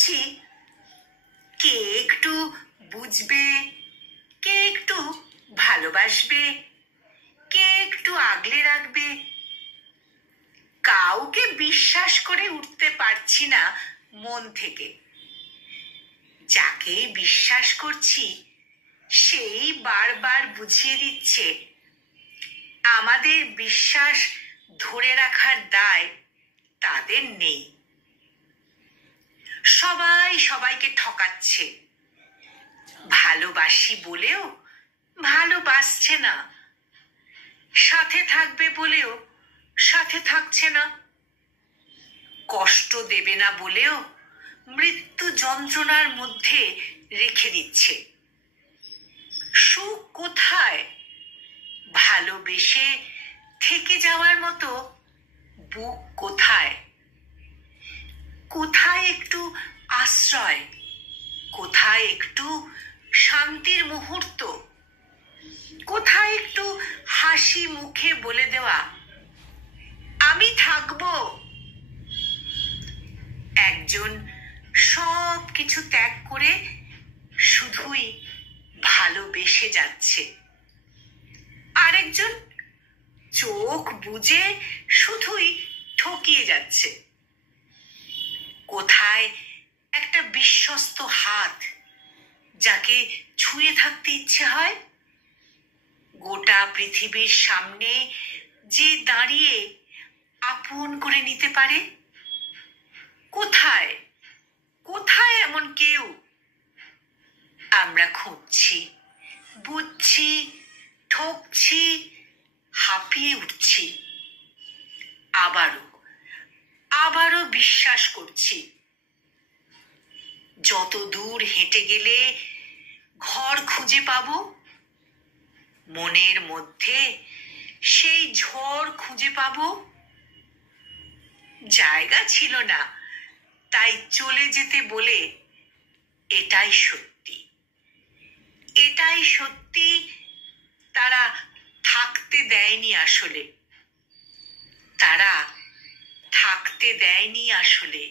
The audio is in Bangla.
ভাবছি কে একটু বুঝবে, কে একটু ভালোবাসবে, কে একটু আগলে রাখবে। কাউকে বিশ্বাস করে উঠতে পারছি না মন থেকে। যাকে বিশ্বাস করছি সেই বারবার বুঝিয়ে দিচ্ছে আমাদের বিশ্বাস ধরে রাখার দায় তাদের নেই। সবাই সবাইকে ঠকাচ্ছে, ভালোবাসি বলেও ভালোবাসছে না, সাথে থাকবে বলেও সাথে থাকছে না, কষ্ট দেবে না বলেও মৃত্যু যন্ত্রণার মধ্যে রেখে দিচ্ছে। সুখ কোথায়? ভালোবেসে থেকে যাওয়ার মতো বুক কোথায়? কোথায় একটু আশ্রয়, কোথায় একটু শান্তির মুহূর্ত, কোথায় একটু হাসি মুখে বলে দেওয়া আমি থাকবো। একজন সব কিছু ত্যাগ করে শুধুই ভালোবেসে যাচ্ছে, আরেকজন চোখ বুজে শুধুই ঠকিয়ে যাচ্ছে। কোথায় একটা বিশ্বস্ত হাত যাকে ছুঁয়ে থাকতে ইচ্ছে হয়? গোটা পৃথিবীর সামনে যে দাঁড়িয়ে আপন করে নিতে পারে? কোথায় কোথায় এমন কেউ? আমরা খুঁজছি, বুঝছি, ঠকছি, হাঁপিয়ে উঠছি, আবারও বিশ্বাস করছি যত দূর হেঁটে গেলে ঘর খুঁজে পাবো, মনের মধ্যে সেই ঝড় খুঁজে পাবো। জায়গা ছিল না তাই চলে যেতে বলে এটাই সত্যি, এটাই সত্যি। তারা থাকতে দেয়নি আসলে, তারা থাকতে দেয়নি আসলে।